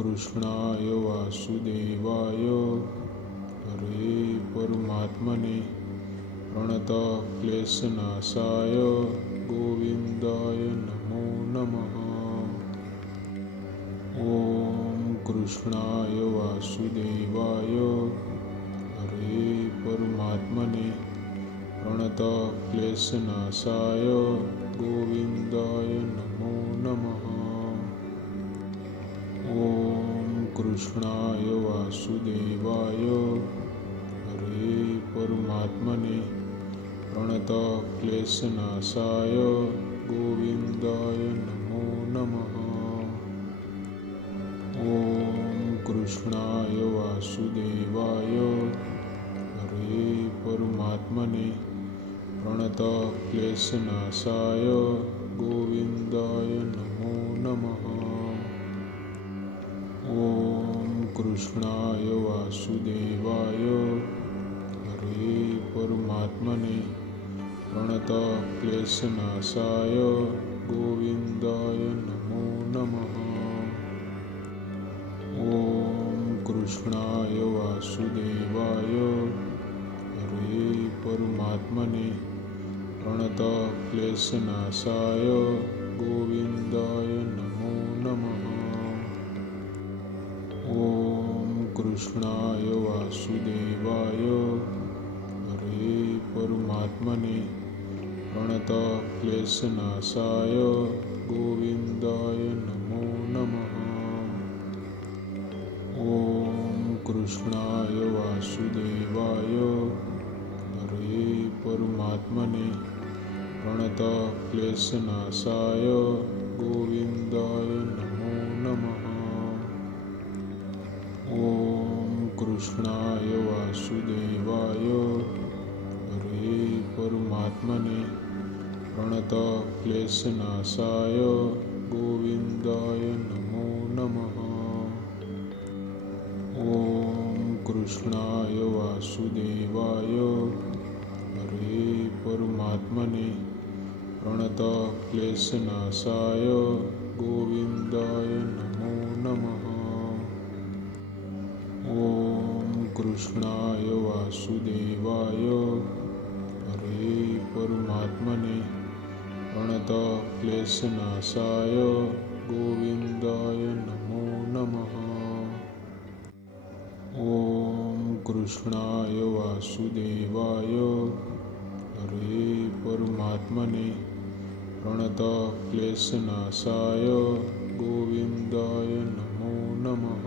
કૃષ્ણાય વાસુદેવાય હરે પરમાત્મને પ્રણત ક્લેશનાશાય ગોવિંદાય નમો નમઃ. ઓમ કૃષ્ણાય વાસુદેવાય હરે પરમાત્મને પ્રણત ક્લેશનાશાય ગોવિંદાય નમો નમઃ. ઓમ કૃષ્ણાય વાસુદેવાય હરે પરમાત્મને પ્રણત ક્લેશનાશાય ગોવિંદાય નમો નમઃ. ઓમ કૃષ્ણાય વાસુદેવાય હરે પરમાત્મને પ્રણત ક્લેશનાશાય ગોવિંદાય નમો નમઃ. ઓમ કૃષ્ણાય વાસુદેવાય હરે પરમાત્મને પ્રણત ક્લેશનાશાય ગોવિંદાય નમો નમઃ. ઓમ કૃષ્ણાય વાસુદેવાય હરે પરમાત્મને પ્રણત ક્લેશનાશાય ગોવિંદાય નમો નમઃ. ઓમ કૃષ્ણાય વાસુદેવાય હરે પરમાત્મને પ્રણત ક્લેશનાશાય ગોવિંદાય નમો નમઃ. ઓમ કૃષ્ણાય વાસુદેવાય હરે પરમાત્મને પ્રણત ક્લેશનાશાય ગોવિંદાય નમો નમઃ. ઓમ કૃષ્ણાય વાસુદેવાય હરે પરમાત્મને પ્રણત ક્લેશનાશાય ગોવિંદાય નમો નમઃ. ઓમ કૃષ્ણાય વાસુદેવાય હરે પરમાત્મને પ્રણત ક્લેશનાશાય ગોવિંદાય નમો નમઃ. ઓમ કૃષ્ણાય વાસુદેવાય હરે પરમાત્મને પ્રણત ક્લેશનાશાય ગોવિંદાય નમો નમઃ. ઓમ કૃષ્ણાય વાસુદેવાય હરે પરમાત્મને પ્રણત ક્લેશનાશાય ગોવિંદાય નમો નમઃ.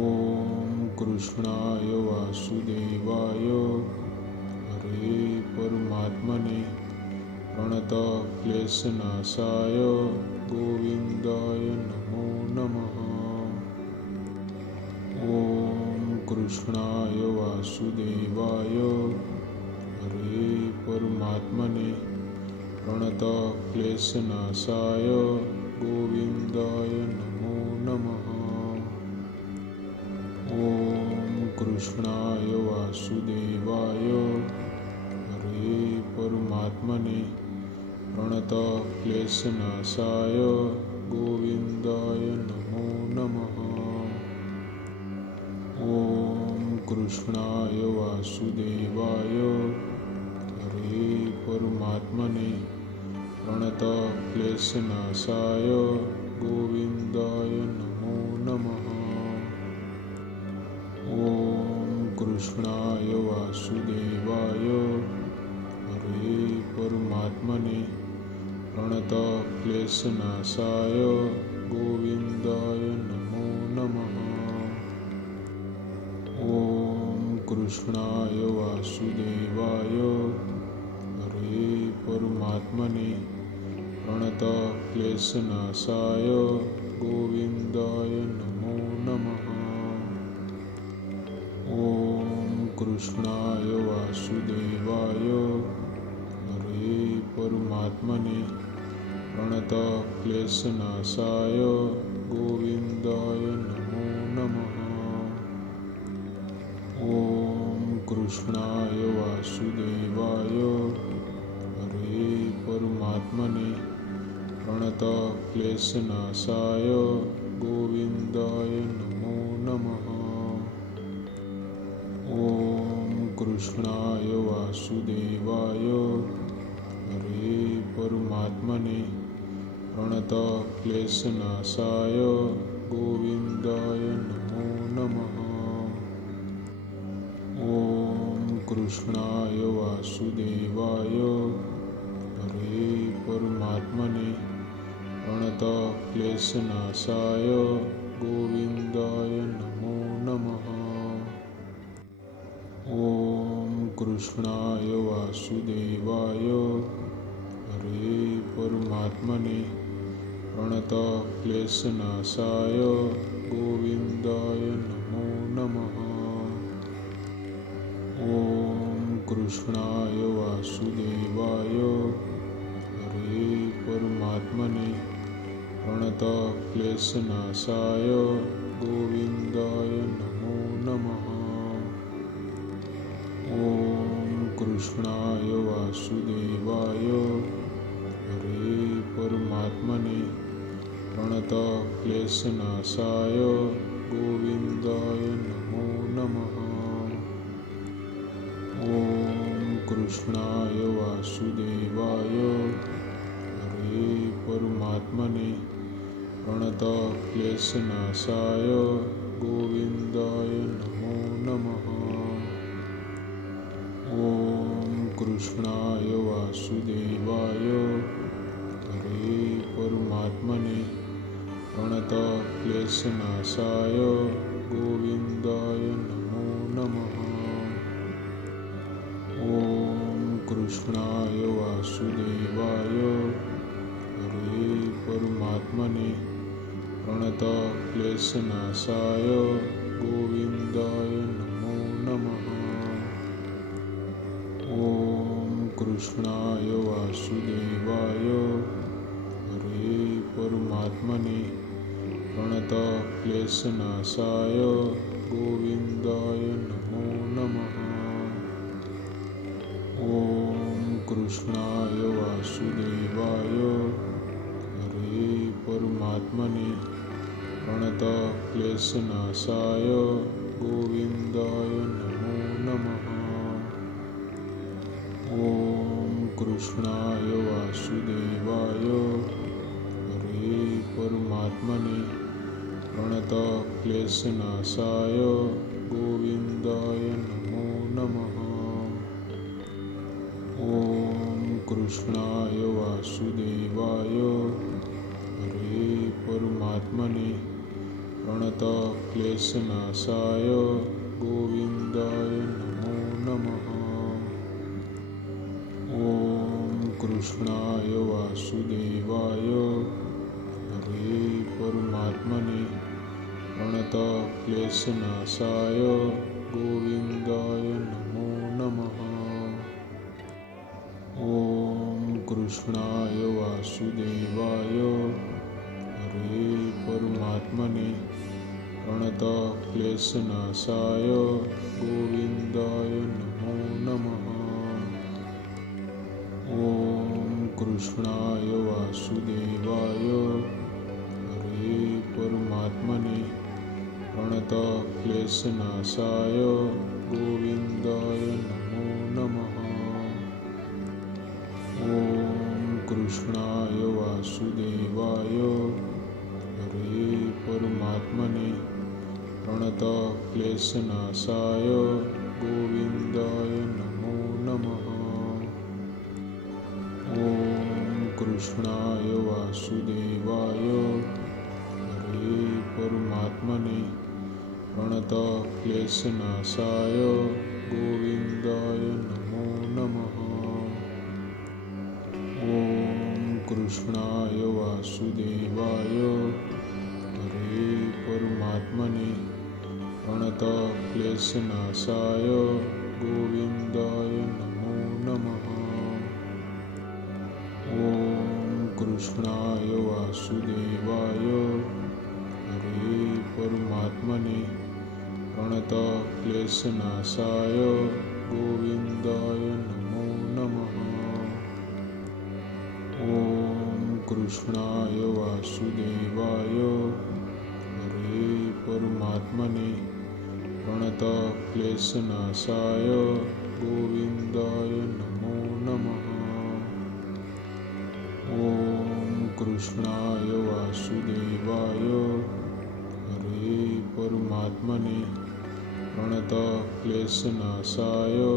ઓમ કૃષ્ણાય વાસુદેવાય હરે પરમાત્મને પ્રણત ક્લેશનાશાય ગોવિંદાય નમો નમઃ. ઓમ કૃષ્ણાય વાસુદેવાય હરે પરમાત્મને પ્રણત ક્લેશનાશાય ગોવિંદાય નમો નમઃ. ઓમ કૃષ્ણાય વાસુદેવાય હરે પરમાત્મને પ્રણત ક્લેશનાશાય ગોવિંદાય નમો નમઃ. ઓમ કૃષ્ણાય વાસુદેવાય હરે પરમાત્મને પ્રણત ક્લેશનાશાય ગોવિંદાય નમો નમઃ. ઓમ કૃષ્ણાય વાસુદેવાય હરે પરમાત્મને પ્રણત ક્લેશનાશાય ગોવિંદાય નમો નમઃ. ઓમ કૃષ્ણાય વાસુદેવાય હરે પરમાત્મને પ્રણત ક્લેશનાશાય ગોવિંદાય નમો નમઃ. ઓમ કૃષ્ણાય વાસુદેવાય હરે પરમાત્મને પ્રણત ક્લેશનાશાય ગોવિંદાય નમો નમઃ. ઓમ કૃષ્ણાય વાસુદેવાય હરે પરમાત્મને प्रणतः क्लेशनाशाय गोविन्दाय नमो नमः। ॐ कृष्णाय वासुदेवाय हरे परमात्मने प्रणतः क्लेशनाशाय गोविन्दाय नमो नमः। ॐ कृष्णाय वासुदेवाय हरे परमात्मने प्रणतः क्लेशनाशाय गोविन्दाय नमो नमः। ॐ कृष्णाय वासुदेवाय हरे परमात्मने प्रणतः क्लेशनाशाय गोविन्दाय नमो नमः। ॐ कृष्णाय वासुदेवाय हरे परमात्मने प्रणतः क्लेशनाशाय गोविन्दाय नमो नमः। ॐ कृष्णाय वासुदेवाय हरे परमात्मने प्रणतः क्लेशनाशाय गोविन्दाय नमो नमः। ॐ कृष्णाय वासुदेवाय हरे परमात्मने प्रणतः क्लेशनाशाय गोविन्दाय नमो नमः। ॐ कृष्णाय वासुदेवाय हरे परमात्मने प्रणतः क्लेशनाशाय गोविन्दाय नमो नमः। ॐ कृष्णाय वासुदेवाय हरे परमात्मने प्रणतः क्लेशनाशाय गोविन्दाय नमो नमः। ॐ कृष्णाय वासुदेवाय हरे परमात्मने प्रणतः क्लेशनाशाय गोविन्दाय नमो नमः। ॐ कृष्णाय वासुदेवाय हरे परमात्मने प्रणतः क्लेशनाशाय गोविन्दाय नमो नमः। ॐ कृष्णाय वासुदेवाय हरे परमात्मने प्रणतः क्लेशनाशाय गोविन्दाय नमो नमः। ॐ कृष्णाय वासुदेवाय हरे परमात्मने प्रणतः क्लेशनाशाय गोविन्दाय नमो नमः। ॐ कृष्णाय वासुदेवाय हरे परमात्मने प्रणतः क्लेशनाशाय गोविन्दाय नमो नमः। ॐ कृष्णाय वासुदेवाय हरे परमात्मने प्रणतः क्लेशनाशाय गोविन्दाय नमो नमः। ॐ कृष्णाय वासुदेवाय हरे परमात्मने प्रणतः क्लेशनाशाय गोविन्दाय नमो नमः। ॐ कृष्णाय वासुदेवाय हरे परमात्मने प्रणतः क्लेशनाशाय गोविन्दाय नमो नमः। ॐ कृष्णाय वासुदेवाय हरे परमात्मने प्रणतः क्लेशनाशाय गोविन्दाय नमो नमः। ॐ कृष्णाय वासुदेवाय हरे परमात्मने प्रणतः क्लेशनाशाय गोविन्दाय नमो नमः। ॐ कृष्णाय वासुदेवाय हरे परमात्मने प्रणतः क्लेशनाशाय गोविन्दाय नमो नमः। ॐ કૃષ્ણાય વાસુદેવાય હરે પરમાત્મને પ્રણતક્લેશનાશાય ગોવિંદાય નમો નમઃ. ઓમ કૃષ્ણાય વાસુદેવાય હરે પરમાત્મને પ્રણતક્લેશનાશાય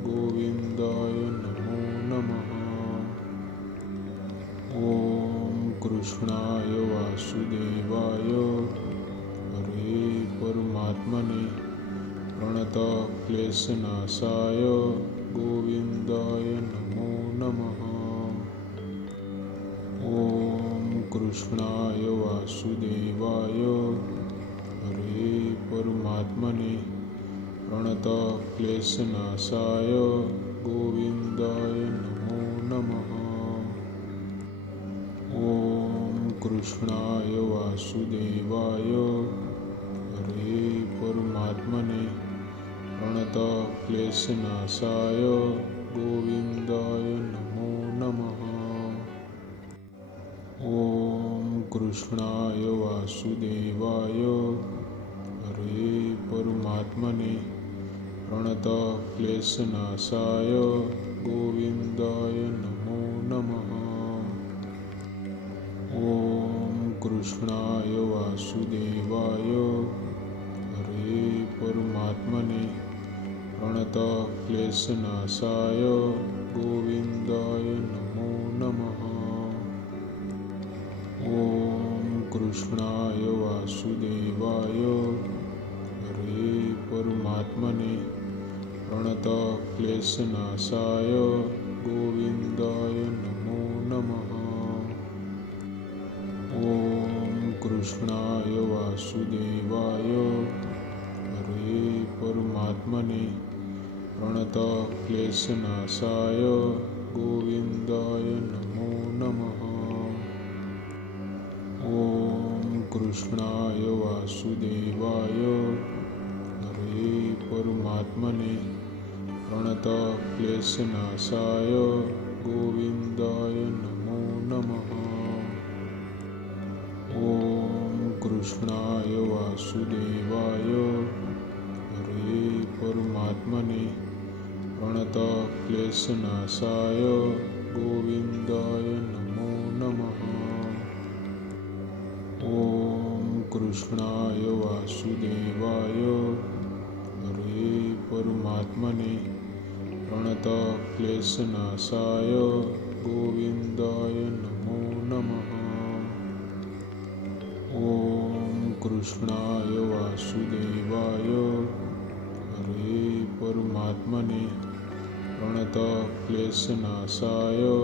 ગોવિંદાય નમો નમઃ. ઓમ કૃષ્ણાય વાસુદેવાય હરે પરમાત્મને પ્રણતક્લેશનાશાય ગોવિંદાય નમો નમઃ. ઓમ કૃષ્ણાય વાસુદેવાય હરે પરમાત્મને પ્રણતક્લેશનાશાય ગોવિંદાય નમો નમઃ. ઓમ કૃષ્ણાય વાસુદેવાય હરે પરમાત્મને પ્રણતક્લેશનાશાય ગોવિંદાય નમો નમઃ. ઓમ કૃષ્ણાય વાસુદેવાય હરે પરમાત્મને પ્રણતક્લેશનાશાય ગોવિંદાય નમો નમઃ. ઓમ કૃષ્ણાય વાસુદેવાય હરે પરમાત્મને પ્રણતક્લેશનાશાય ગોવિંદાય નમો નમઃ. ઓમ કૃષ્ણાય વાસુદેવાય હરે પરમાત્મને પ્રણતક્લેશનાશાય ગોવિંદાય નમો નમઃ. ઓમ કૃષ્ણાય વાસુદેવાય હરે પરમાત્મને પ્રણતક્લેશનાશાય ગોવિંદાય નમો નમઃ. ઓમ કૃષ્ણાય વાસુદેવાય હરે પરમાત્મને પ્રણતક્લેશનાશાય ગોવિંદાય નમો નમઃ. ઓમ કૃષ્ણાય વાસુદેવાય હરે પરમાત્મને પ્રણતક્લેશનાશાય ગોવિંદાય નમો નમઃ. ઓમ કૃષ્ણાય વાસુદેવાય હરે પરમાત્મને પ્રણતક્લેશનાશાય ગોવિંદાય નમો નમઃ. ઓમ કૃષ્ણાય વાસુદેવાય હરે પરમાત્મને પ્રણતક્લેશનાશાય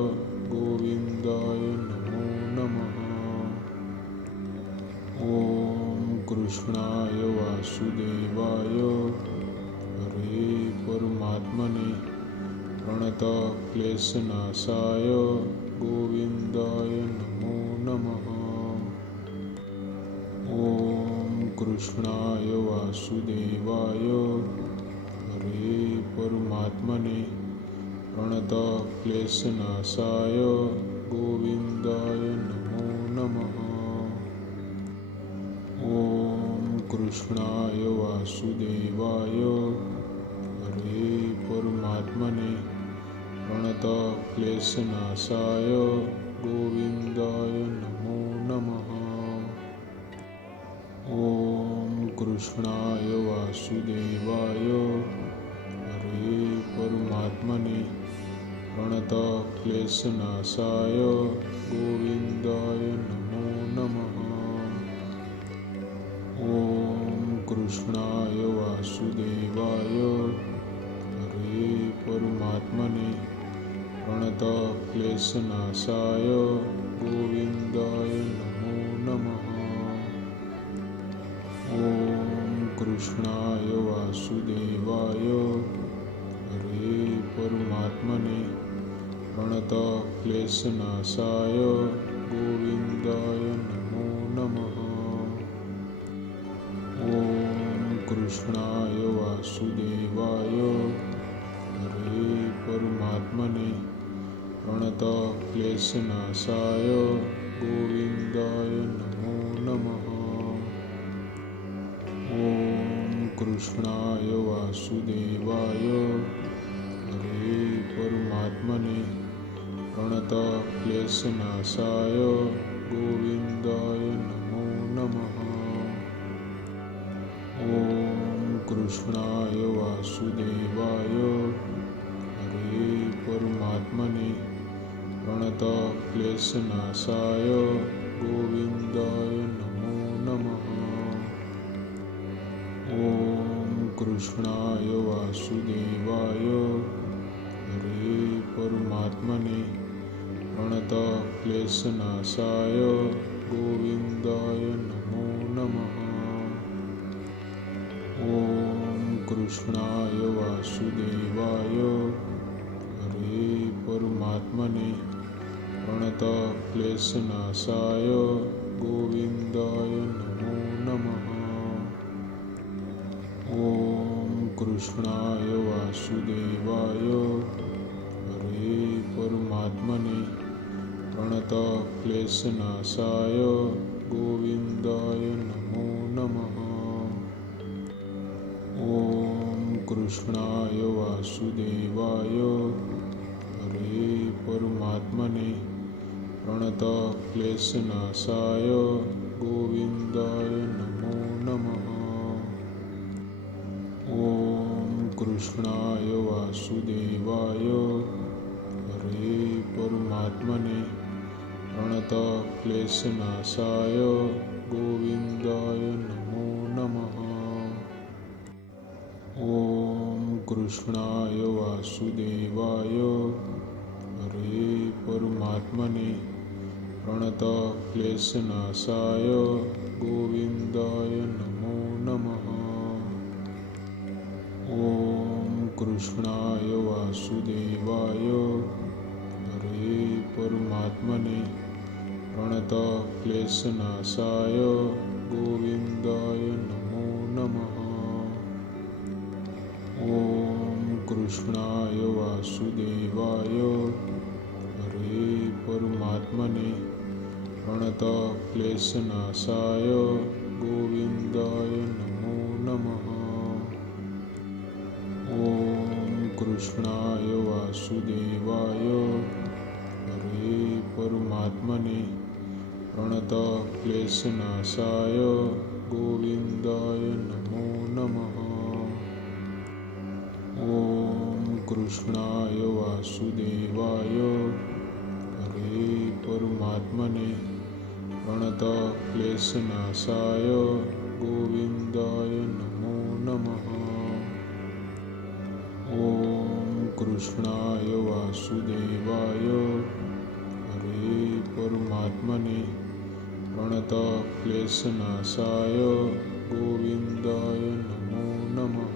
ગોવિંદાય નમો નમઃ. ઓમ કૃષ્ણાય વાસુદેવાય હરે પરમાત્મને પ્રણતક્લેશનાશાય ગોવિંદાય નમો નમઃ. ઓમ કૃષ્ણાય વાસુદેવાય હરે પરમાત્મને પ્રણતક્લેશનાશાય ગોવિંદાય નમો નમઃ. ઓમ કૃષ્ણાય વાસુદેવાય હરે પરમાત્મને પ્રણતક્લેશનાશાય ગોવિંદાય નમો નમઃ. ઓમ કૃષ્ણાય વાસુદેવાય હરે પરમાત્મને પ્રણતક્લેશનાશાય ગોવિંદાય નમો નમઃ. ઓમ કૃષ્ણાય વાસુદેવાય હરે પરમાત્મને પ્રણતક્લેશનાશાય ગોવિંદાય નમો નમઃ. ઓમ કૃષ્ણાય વાસુદેવાય હરે પરમાત્મને પ્રણતક્લેશનાશાય ગોવિંદાય નમો નમઃ. ઓમ કૃષ્ણાય વાસુદેવાય હરે પરમાત્મને પ્રણતક્લેશનાશાય ગોવિંદાય નમો નમઃ. ઓમ કૃષ્ણાય વાસુદેવાય હરે પરમાત્મને પ્રણતઃ ક્લેશનાશાય ગોવિંદાય નમો નમઃ. ઓમ કૃષ્ણાય વાસુદેવાય હરે પરમાત્મને પ્રણતઃ ક્લેશનાશાય ગોવિંદાય નમો નમઃ. ઓમ કૃષ્ણાય વાસુદેવાય હરે પરમાત્મને પ્રણતઃ ક્લેશનાશાય ગોવિંદાય નમો નમઃ. ઓમ કૃષ્ણાય વાસુદેવાય હરે પરમાત્મને પ્રણતઃ ક્લેશનાશાય ગોવિંદાય નમો નમઃ. ઓમ કૃષ્ણાય વાસુદેવાય હરે પરમાત્મને પ્રણતઃ ક્લેશનાશાય ગોવિંદાય નમો નમઃ. ઓમ કૃષ્ણાય વાસુદેવાય હરે પરમાત્મને પ્રણતઃ ક્લેશનાશાય ગોવિંદાય નમો નમઃ. ઓમ કૃષ્ણાય વાસુદેવાય હરે પરમાત્મને પ્રણતઃ ક્લેશનાશાય ગોવિંદાય નમો નમઃ. ઓમ કૃષ્ણાય વાસુદેવાય હરે પરમાત્મને પ્રણતઃ ક્લેશનાશાય ગોવિંદાય નમો નમઃ. ઓમ કૃષ્ણાય વાસુદેવાય હરે પરમાત્મને પ્રણતઃ ક્લેશનાશાય ગોવિંદાય નમો નમઃ. ઓમ કૃષ્ણાય વાસુદેવાય હરે પરમાત્મને પ્રણતઃ ક્લેશનાશાય ગોવિંદાય નમો નમઃ. ઓમ કૃષ્ણાય વાસુદેવાય હરે પરમાત્મને પ્રણતઃ ક્લેશનાશાય ગોવિંદાય નમો નમઃ. ઓમ કૃષ્ણાય વાસુદેવાય હરે પરમાત્મને પ્રણતઃ ક્લેશનાશાય ગોવિંદાય નમો નમઃ. ઓમ કૃષ્ણાય વાસુદેવાય હરે પરમાત્મને પ્રણતઃ ક્લેશનાશાય ગોવિંદાય નમો નમઃ.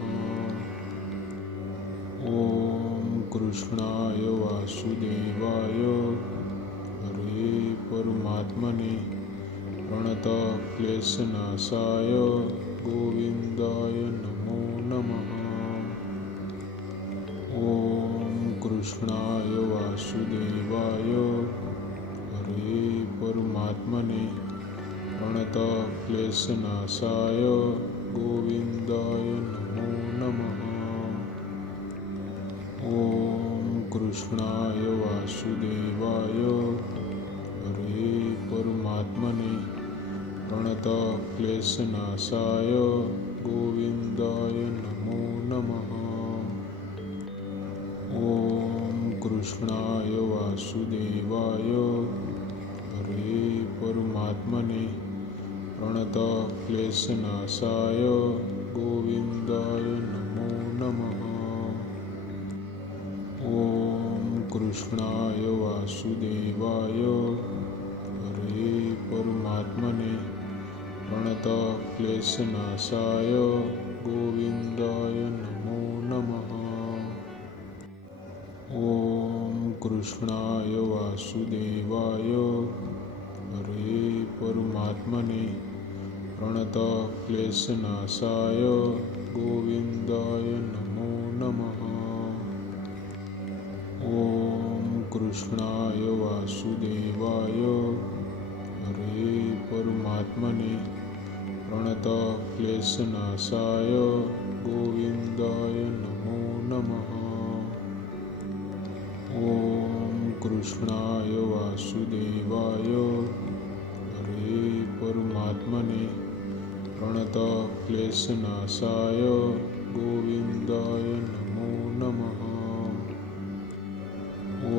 ઓમ કૃષ્ણાય વાસુદેવાય હરે પરમાત્મને પ્રણતઃ ક્લેશનાશાય ગોવિંદાય નમો નમઃ. ઓમ કૃષ્ણાય વાસુદેવાય હરે પરમાત્મને પ્રણતઃ ક્લેશનાશાય ગોવિંદાય નમો નમઃ. ઓમ કૃષ્ણાય વાસુદેવાય હરે પરમાત્મને પ્રણતઃ ક્લેશનાશાય ગોવિંદાય નમો નમઃ. ઓમ કૃષ્ણાય વાસુદેવાય હરે પરમાત્મને પ્રણતઃ ક્લેશનાશાય ગોવિંદાય નમો નમઃ. ઓમ કૃષ્ણાય વાસુદેવાય હરે પરમાત્મને પ્રણતઃ ક્લેશનાશાય ગોવિંદાય નમો નમઃ. ઓમ કૃષ્ણાય વાસુદેવાય હરે પરમાત્મને પ્રણતઃ ક્લેશનાશાય ગોવિંદાય નમો નમઃ. ઓમ કૃષ્ણાય વાસુદેવાય હરે પરમાત્મને प्रणतक्लेशनाशाय गोविन्दाय नमो नमः। ॐ कृष्णाय वासुदेवाय हरे परमात्मने प्रणतक्लेशनाशाय गोविन्दाय नमो नमः। ॐ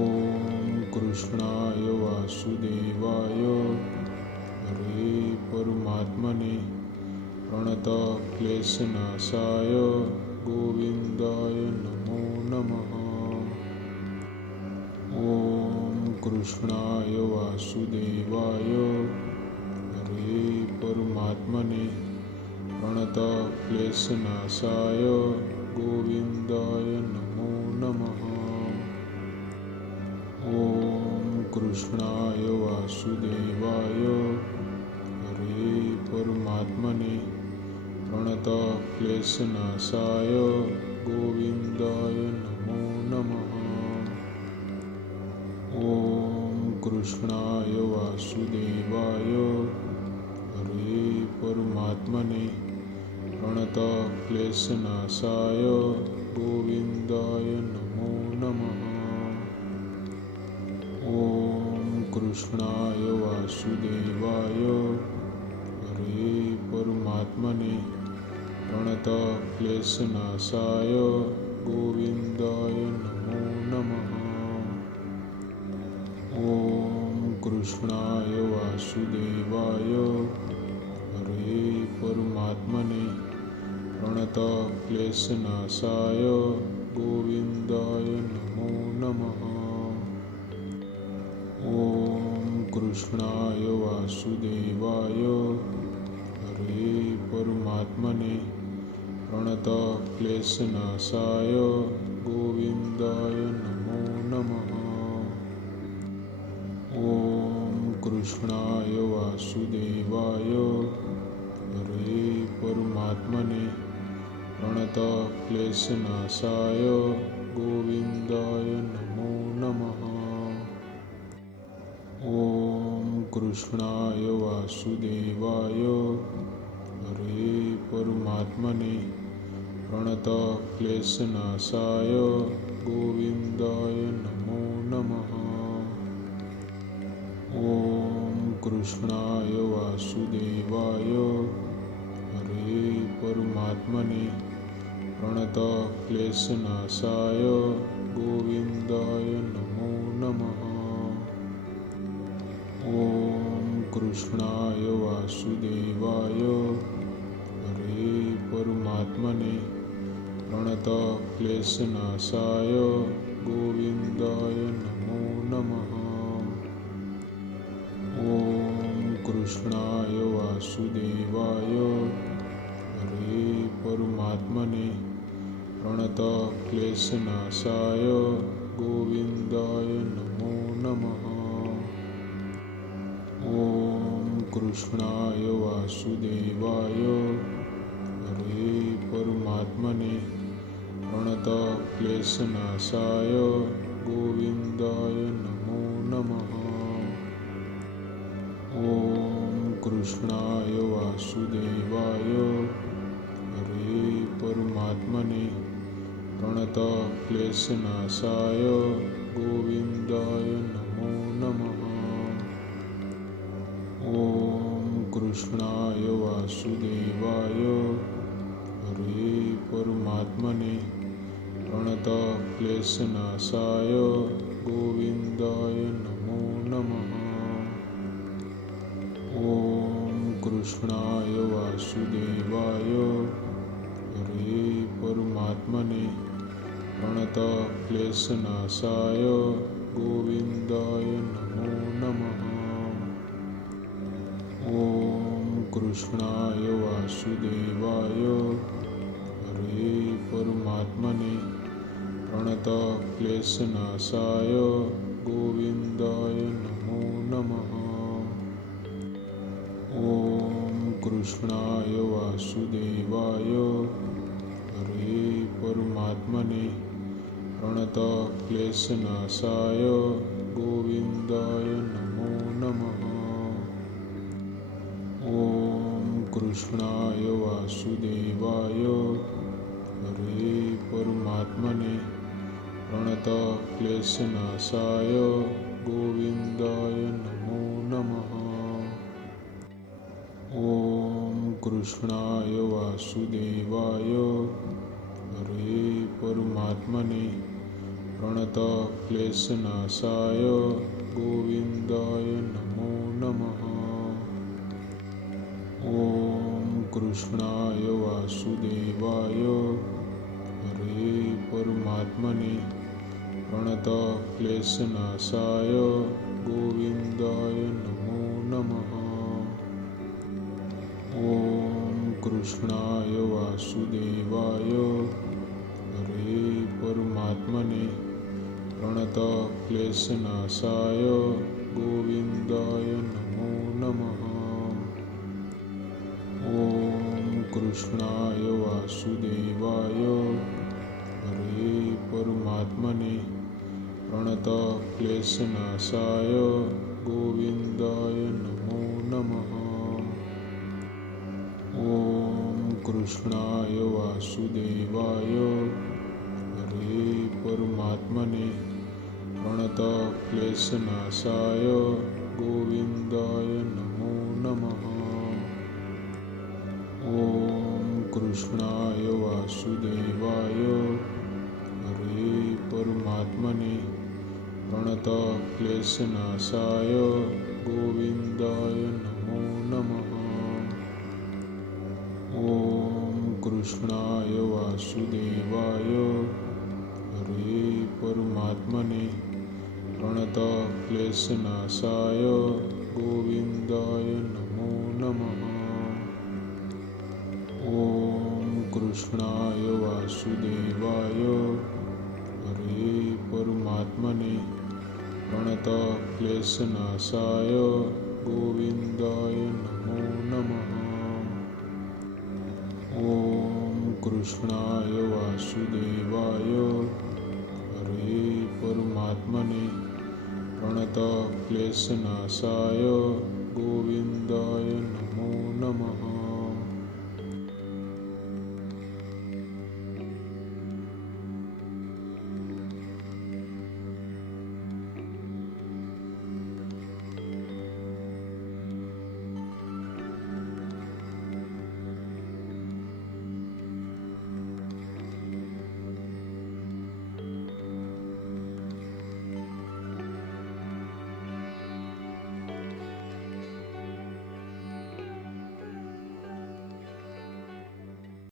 कृष्णाय वासुदेवाय हरे परमात्मने प्रणतक्लेशनाशाय गोविन्दाय नमो नमः। ॐ कृष्णाय वासुदेवाय हरे परमात्मने प्रणतक्लेशनाशाय गोविन्दाय नमो नमः। ॐ कृष्णाय वासुदेवाय हरे परमात्मने प्रणतक्लेशनाशाय गोविन्दाय नमो नमः। ॐ कृष्णाय वासुदेवाय हरे परमात्मने प्रणतक्लेशनाशाय गोविन्दाय नमो नमः। ॐ कृष्णाय वासुदेवाय हरे परमात्मने प्रणतक्लेशनाशाय गोविन्दाय नमो नमः। ॐ कृष्णाय वासुदेवाय हरे परमात्मने प्रणतक्लेशनाशाय गोविन्दाय नमो नमः। ॐ कृष्णाय वासुदेवाय हरे परमात्मने प्रणतक्लेशनाशाय गोविन्दाय नमो नमः। ॐ कृष्णाय वासुदेवाय हरे परमात्मने प्रणतक्लेशनाशाय गोविन्दाय नमो नमः। ॐ कृष्णाय वासुदेवाय हरे परमात्मने प्रणतक्लेशनाशाय गोविन्दाय नमो नमः। ॐ कृष्णाय वासुदेवाय हरे परमात्मने प्रणतक्लेशनाशाय गोविन्दाय नमो नमः। ॐ कृष्णाय वासुदेवाय हरे परमात्मने प्रणतक्लेशनाशाय गोविन्दाय नमो नमः। ॐ कृष्णाय वासुदेवाय हरे परमात्मने प्रणतक्लेशनाशाय गोविन्दाय नमो नमः। ॐ कृष्णाय वासुदेवाय हरे परमात्मने प्रणतक्लेशनाशाय गोविन्दाय नमो नमः। ॐ कृष्णाय वासुदेवाय हरे परमात्मने प्रणतक्लेशनाशाय गोविन्दाय नमो नमः। ॐ कृष्णाय वासुदेवाय हरे परमात्मने प्रणतक्लेशनाशाय गोविन्दाय नमो नमः। ॐ कृष्णाय वासुदेवाय हरे परमात्मने प्रणतक्लेशनाशाय गोविन्दाय नमो नमः। ॐ कृष्णाय वासुदेवाय हरे परमात्मने प्रणतक्लेशनाशाय गोविन्दाय नमो नमः। ॐ कृष्णाय वासुदेवाय हरे परमात्मने प्रणतक्लेशनाशाय गोविन्दाय नमो नमः। કૃષ્ણાય વાસુદેવાય હરે પરમાત્મને પ્રણત ક્લેશનાશાય ગોવિંદાય નમો નમઃ. ઓમ કૃષ્ણાય વાસુદેવાય હરે પરમાત્મને પ્રણત ક્લેશનાશાય ગોવિંદાય નમો નમઃ. ઓમ કૃષ્ણાય વાસુદેવાય હરે પરમાત્મને પ્રણત ક્લેશનાશાય ગોવિંદાય નમો નમઃ. ઓમ કૃષ્ણાય વાસુદેવાય હરે પરમાત્મને પ્રણત ક્લેશનાશાય ગોવિંદાય નમો નમઃ. ઓમ કૃષ્ણાય વાસુદેવાય હરે પરમાત્મને પ્રણત ક્લેશનાશાય ગોવિંદાય નમો નમઃ. ઓમ કૃષ્ણાય વાસુદેવાય હરે પરમાત્મને પ્રણત ક્લેશનાશાય ગોવિંદાય નમો નમઃ. ઓમ કૃષ્ણાય વાસુદેવાય હરે પરમાત્મને પ્રણત ક્લેશનાશાય ગોવિંદાય નમો નમઃ. ઓમ કૃષ્ણાય વાસુદેવાય હરે પરમાત્મને પ્રણત ક્લેશનાશાય ગોવિંદાય નમો નમઃ. ઓમ કૃષ્ણાય વાસુદેવાય હરે પરમાત્મને પ્રણત ક્લેશનાશાય ગોવિંદાય નમો નમઃ. ઓમ કૃષ્ણાય વાસુદેવાય હરે પરમાત્મને પ્રણત ક્લેશનાશાય ગોવિંદાય